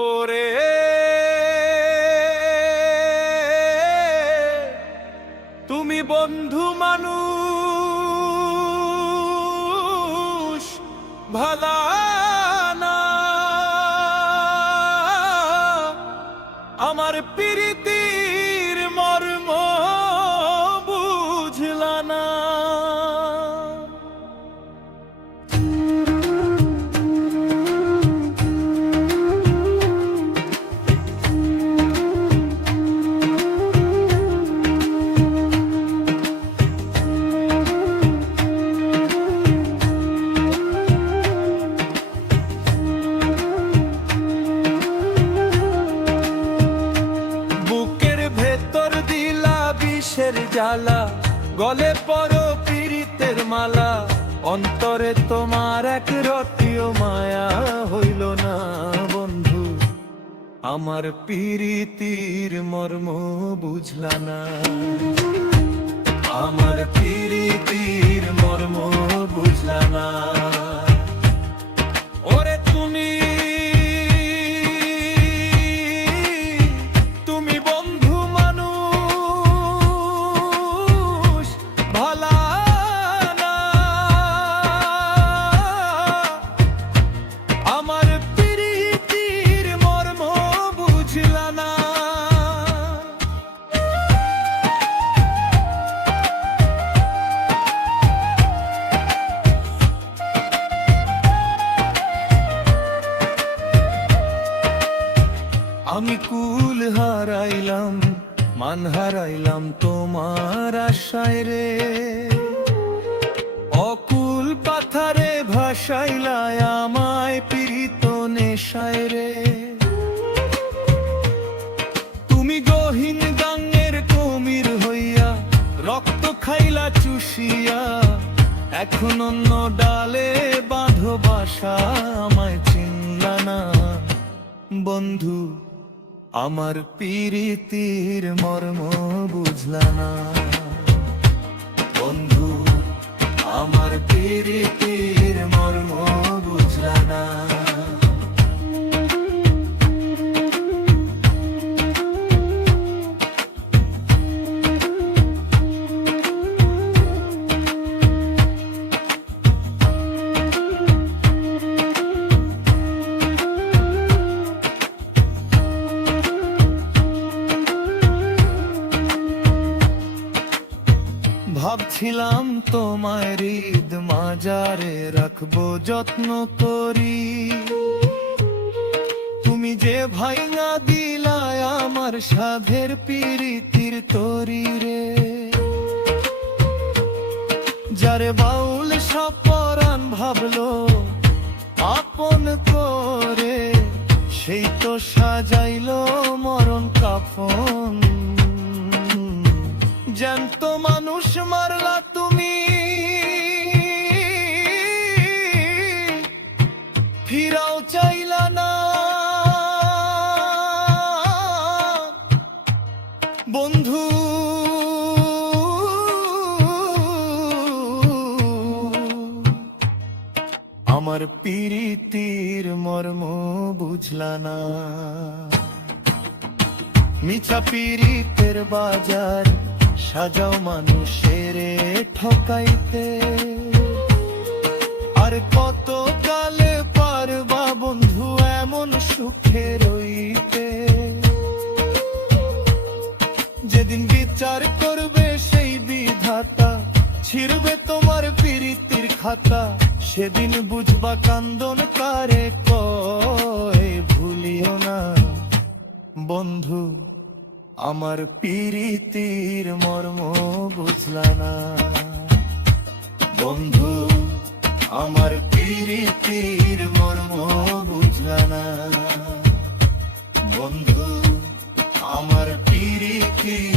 ওরে তুমি বন্ধু মানুষ ভালা না, আমার প্রীতির মর্ম বুঝলা না। জ্বালা গলে পরো পীড়িতের মালা, অন্তরে তোমার এক রতিও মায়া হইল না বন্ধু, আমার পীড়িতির মর্ম বুঝলা না, আমার পীড়িতির মর্ম বুঝলা না। ওরে তুমি আমি কুল হারাইলাম মান হারাইলাম তোমার আশায় রে, অকুল পাথারে ভাসাইলায় আমায় পীড়িত নেশায় রে। তুমি গহীন গাঙ্গের কুমির হইয়া রক্ত খাইলা চুষিয়া, এখন অন্য ডালে বাঁধো বাসা, আমায় চিনলা না বন্ধু, আমার পীড়িতির মর্ম বুঝলা না বন্ধু, আমার পীড়িতির মর্ম বুঝলা না। ভাবছিলাম তোমায় হৃদ মাজারে রাখবো যত্ন করি, তুমি যে ভাইঙা দিলায় আমার সাধের পীড়িতির তরি রে। যারে বাউল সব পরাণ ভাবলো আপন করে, সেই তো সাজাইলো মরণ কাফন। জ্যান্ত মানুষ মারলা তুমি, ফিরাও চাইলা না বন্ধু, আমার পীড়িতির মর্ম বুঝলা না। মিছা পীড়িতের বাজার সাজাও মানুষের ঠকাইতে, আর কত কালে পারবা বন্ধু এমন সুখে রইতে। যেদিন বিচার করবে সেই বিধাতা, ছিড়বে তোমার পীড়িতির খাতা, সেদিন বুঝবা কান্দন কারে কয় ভুলিও না বন্ধু, আমার পীড়িতির মর্ম বুঝলা না বন্ধু, আমার পীড়িতির মর্ম বুঝলা না বন্ধু, আমার পীড়িতির